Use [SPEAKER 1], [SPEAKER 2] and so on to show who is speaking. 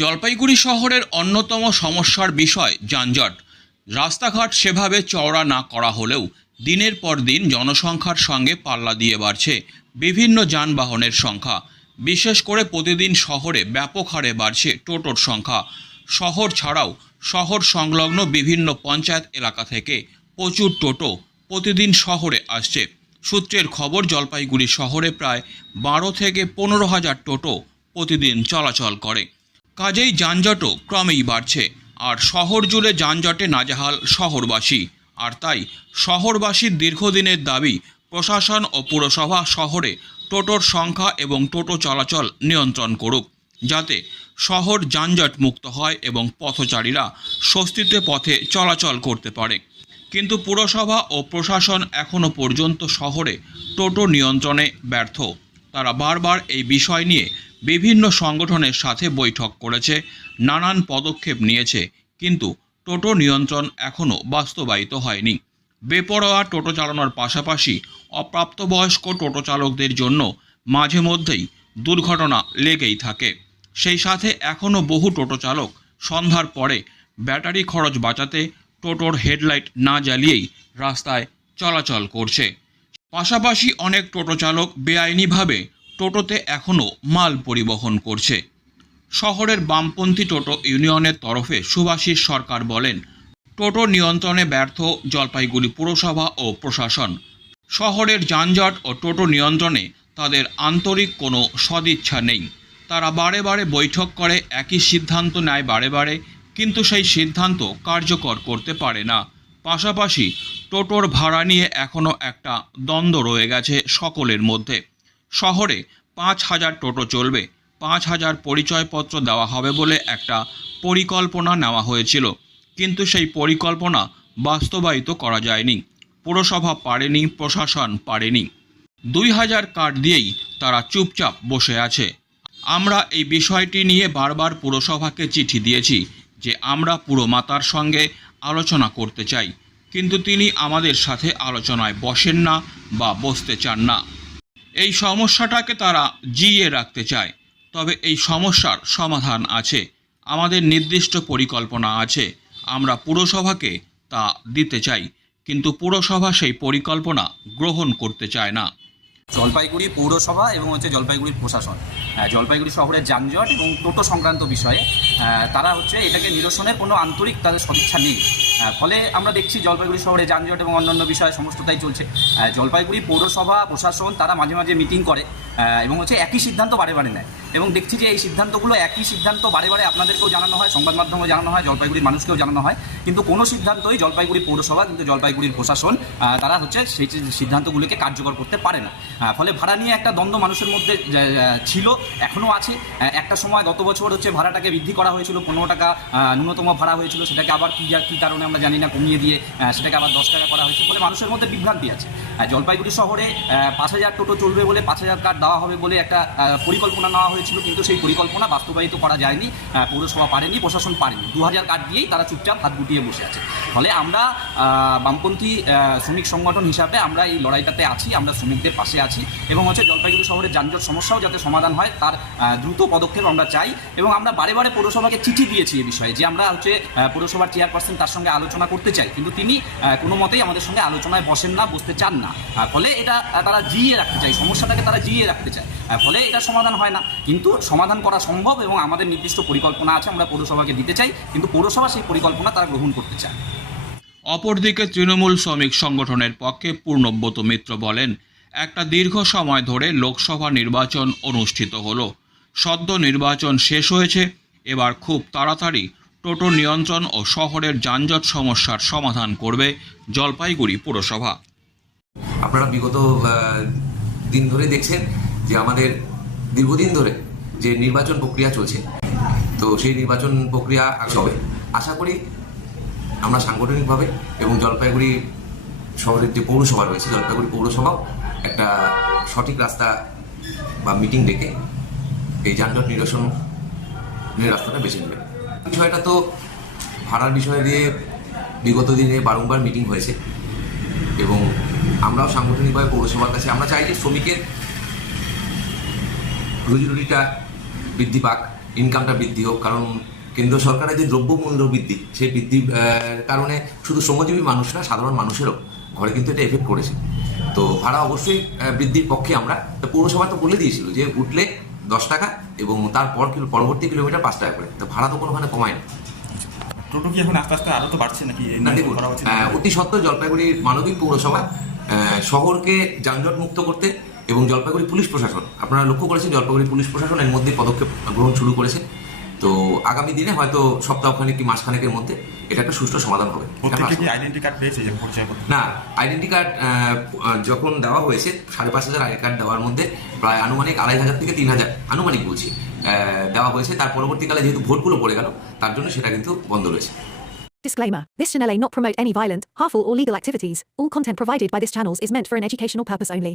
[SPEAKER 1] জলপাইগুড়ি শহরের অন্যতম সমস্যার বিষয় যানজট। রাস্তাঘাট সেভাবে চওড়া না করা হলেও দিনের পর দিন জনসংখ্যার সঙ্গে পাল্লা দিয়ে বাড়ছে বিভিন্ন যানবাহনের সংখ্যা। বিশেষ করে প্রতিদিন শহরে ব্যাপক হারে বাড়ছে টোটোর সংখ্যা। শহর ছাড়াও শহর সংলগ্ন বিভিন্ন পঞ্চায়েত এলাকা থেকে প্রচুর টোটো প্রতিদিন শহরে আসছে। সূত্রের খবর, জলপাইগুড়ি শহরে প্রায় বারো থেকে পনেরো হাজার টোটো প্রতিদিন চলাচল করে। কাজেই যানজটও ক্রমেই বাড়ছে। আর শহর জুড়ে যানজটে নাজাহাল শহরবাসী। আর তাই শহরবাসীর দীর্ঘদিনের দাবি, প্রশাসন ও পুরসভা শহরে টোটোর সংখ্যা এবং টোটো চলাচল নিয়ন্ত্রণ করুক, যাতে শহর যানজট মুক্ত হয় এবং পথচারীরা স্বস্তিতে পথে চলাচল করতে পারে। কিন্তু পুরসভা ও প্রশাসন এখনও পর্যন্ত শহরে টোটো নিয়ন্ত্রণে ব্যর্থ। তারা বারবার এই বিষয় নিয়ে বিভিন্ন সংগঠনের সাথে বৈঠক করেছে, নানান পদক্ষেপ নিয়েছে, কিন্তু টোটো নিয়ন্ত্রণ এখনও বাস্তবায়িত হয়নি। বেপরোয়া টোটো চালানোর পাশাপাশি অপ্রাপ্তবয়স্ক টোটো চালকদের জন্য মাঝে মধ্যেই দুর্ঘটনা লেগেই থাকে। সেই সাথে এখনও বহু টোটো চালক সন্ধ্যার পরে ব্যাটারি খরচ বাঁচাতে টোটোর হেডলাইট না জ্বালিয়েই রাস্তায় চলাচল করছে। পাশাপাশি অনেক টোটো চালক বেআইনিভাবে টোটোতে এখনও মাল পরিবহন করছে। শহরের বামপন্থী টোটো ইউনিয়নের তরফে সুভাষিস সরকার বলেন, টোটো নিয়ন্ত্রণে ব্যর্থ জলপাইগুড়ি পুরসভা ও প্রশাসন। শহরের যানজট ও টোটো নিয়ন্ত্রণে তাদের আন্তরিক কোনো সদিচ্ছা নেই। তারা বারে বারে বৈঠক করে, একই সিদ্ধান্ত নেয় বারে বারে, কিন্তু সেই সিদ্ধান্ত কার্যকর করতে পারে না। পাশাপাশি টোটোর ভাড়া নিয়ে এখনও একটা দ্বন্দ্ব রয়ে গেছে সকলের মধ্যে। শহরে পাঁচ হাজার টোটো চলবে, পাঁচ হাজার পরিচয়পত্র দেওয়া হবে বলে একটা পরিকল্পনা নেওয়া হয়েছিল। কিন্তু সেই পরিকল্পনা বাস্তবায়িত করা যায়নি। পুরসভা পারেনি, প্রশাসন পারেনি। দুই হাজার কার্ড দিয়েই তারা চুপচাপ বসে আছে। আমরা এই বিষয়টি নিয়ে বারবার পুরসভাকে চিঠি দিয়েছি যে আমরা পুরমাতার সঙ্গে আলোচনা করতে চাই। কিন্তু তিনি আমাদের সাথে আলোচনায় বসেন না বা বসতে চান না। এই সমস্যাটাকে তারা জিয়ে রাখতে চায়। তবে এই সমস্যার সমাধান আছে। আমাদের নির্দিষ্ট পরিকল্পনা আছে। আমরা পুরসভাকে তা দিতে চাই। কিন্তু পুরসভা সেই পরিকল্পনা গ্রহণ করতে চায় না।
[SPEAKER 2] জলপাইগুড়ি পৌরসভা এবং হচ্ছে জলপাইগুড়ির প্রশাসন। জলপাইগুড়ি শহরের যানজট এবং টোটো সংক্রান্ত বিষয়ে তারা হচ্ছে এটাকে নিরসনের কোনো আন্তরিক তাদের সদিচ্ছা নেই। ফলে আমরা দেখছি জলপাইগুড়ি শহরে যানজট এবং অন্যান্য বিষয় সমস্তটাই চলছে। জলপাইগুড়ি পৌরসভা, প্রশাসন তারা মাঝে মাঝে মিটিং করে এবং হচ্ছে একই সিদ্ধান্ত বারে বারে নেয়। এবং দেখছি যে এই সিদ্ধান্তগুলো একই সিদ্ধান্ত বারে বারে আপনাদেরকেও জানানো হয়, সংবাদ মাধ্যমে জানানো হয়, জলপাইগুড়ির মানুষকেও জানানো হয়। কিন্তু কোনো সিদ্ধান্তই জলপাইগুড়ি পৌরসভা কিন্তু জলপাইগুড়ির প্রশাসন তারা হচ্ছে সেই সিদ্ধান্তগুলিকে কার্যকর করতে পারে না। ফলে ভাড়া নিয়ে একটা দ্বন্দ্ব মানুষের মধ্যে ছিল, এখনও আছে। একটা সময় গত বছর হচ্ছে ভাড়াটাকে বৃদ্ধি করা হয়েছিল, পনেরো টাকা ন্যূনতম ভাড়া হয়েছিল, সেটাকে আবার কী কী কারণে আমরা জানি না, কমিয়ে দিয়ে সেটাকে আবার দশ টাকা করা হয়েছে ফলে মানুষের মধ্যে বিভ্রান্তি আছে। জলপাইগুড়ি শহরে পাঁচ হাজার টোটো চলবে বলে পাঁচ হাজার কার্ড দেওয়া হবে বলে একটা পরিকল্পনা নেওয়া হয়েছিল কিন্তু সেই পরিকল্পনা বাস্তবায়িত করা যায়নি পৌরসভা পারেনি, প্রশাসন পারেনি। দু হাজার কার্ড দিয়েই তারা চুপচাপ হাত গুটিয়ে বসে আছে। ফলে আমরা বামপন্থী শ্রমিক সংগঠন হিসাবে আমরা এই লড়াইটাতে আছি, আমরা শ্রমিকদের পাশে আছি এবং হচ্ছে জলপাইগুড়ি শহরের যানজট সমস্যাও যাতে সমাধান হয় তার দ্রুত পদক্ষেপ আমরা চাই এবং আমরা বারে বারে পৌরসভাকে চিঠি দিয়েছি এ বিষয়ে যে আমরা হচ্ছে পৌরসভার চেয়ারপারসন তার সঙ্গে আলোচনা করতে চাই। কিন্তু তিনি কোনো মতেই আমাদের সঙ্গে আলোচনায় বসেন না, বসতে চান না। ফলে এটা তারা জিইয়ে রাখতে চায়, সমস্যাটাকে তারা জিইয়ে রাখতে চায়। ফলে এটা সমাধান হয় না। কিন্তু সমাধান করা সম্ভব এবং আমাদের নির্দিষ্ট পরিকল্পনা আছে, আমরা পৌরসভাকে দিতে চাই। কিন্তু পৌরসভা সেই পরিকল্পনা তারা গ্রহণ করতে চায়।
[SPEAKER 1] অপরদিকে তৃণমূল শ্রমিক সংগঠনের পক্ষে পূর্ণব্রত মিত্র বলেন, একটা দীর্ঘ সময় ধরে লোকসভা নির্বাচন অনুষ্ঠিত হল। সদ্য নির্বাচন শেষ হয়েছে, এবার খুব তাড়াতাড়ি টোটো নিয়ন্ত্রণ ও শহরের যানজট সমস্যার সমাধান করবে জলপাইগুড়ি পুরসভা।
[SPEAKER 3] আপনারা বিগত দিন ধরে দেখছেন যে আমাদের দীর্ঘদিন ধরে যে নির্বাচন প্রক্রিয়া চলছে, তো সেই নির্বাচন প্রক্রিয়া আশা করি আমরা সাংগঠনিকভাবে এবং জলপাইগুড়ি শহরের যে পৌরসভা রয়েছে, জলপাইগুড়ি পৌরসভাও একটা সঠিক রাস্তা বা মিটিং ডেকে এই যানজট নিরসনের রাস্তাটা বেছে নেবে। বিষয়টা তো ভাড়ার বিষয় দিয়ে বিগত দিনে বারংবার মিটিং হয়েছে এবং আমরাও সাংগঠনিকভাবে পৌরসভার কাছে, আমরা চাই যে শ্রমিকের রুজি রুটিটা বৃদ্ধি পাক ইনকামটা বৃদ্ধি হোক, কারণ কেন্দ্র সরকারের যে দ্রব্যমূল্য বৃদ্ধি সেই বৃদ্ধির কারণে শুধু শ্রমজীবী মানুষ না সাধারণ মানুষেরও ঘরে কিন্তু এটা এফেক্ট করেছে। তো ভাড়া অবশ্যই বৃদ্ধির পক্ষে আমরা পৌরসভা তো বলে দিয়েছিল যে উঠলে দশ টাকা এবং তারপর কিলো- পরবর্তী কিলোমিটার পাঁচ টাকা করে। তো ভাড়া তো কোনোখানে কমায় না।
[SPEAKER 4] টোটো কি এখন আস্তে আস্তে আরও তো বাড়ছে নাকি?
[SPEAKER 3] অতি সত্ত্বর জলপাইগুড়ি মানবিক পৌরসভা শহরকে যানজট মুক্ত করতে এবং জলপাইগুড়ি পুলিশ প্রশাসন আপনারা লক্ষ্য করেছেন জলপাইগুড়ি পুলিশ প্রশাসন এর মধ্যে পদক্ষেপ গ্রহণ শুরু করেছে। তো আগামী দিনে হয়তো সপ্তাহখানেক কি মাসখানেকের মধ্যে এটা একটা সুষ্ঠু সমাধান হবে
[SPEAKER 4] আইডেন্টি কার্ড পেয়েছে
[SPEAKER 3] না আইডেন্টি কার্ড যখন দেওয়া হয়েছে সাড়ে পাঁচ হাজার আইডি কার্ড দেওয়ার মধ্যে প্রায় আনুমানিক আড়াই হাজার থেকে তিন হাজার আনুমানিক বলছি আহ, দেওয়া হয়েছে তার পরবর্তীকালে যেহেতু ভোটগুলো পড়ে গেল তার জন্য সেটা কিন্তু বন্ধ রয়েছে
[SPEAKER 5] Disclaimer This channel may not promote any violent, harmful, or legal activities. All content provided by this channel is meant for an educational purpose only.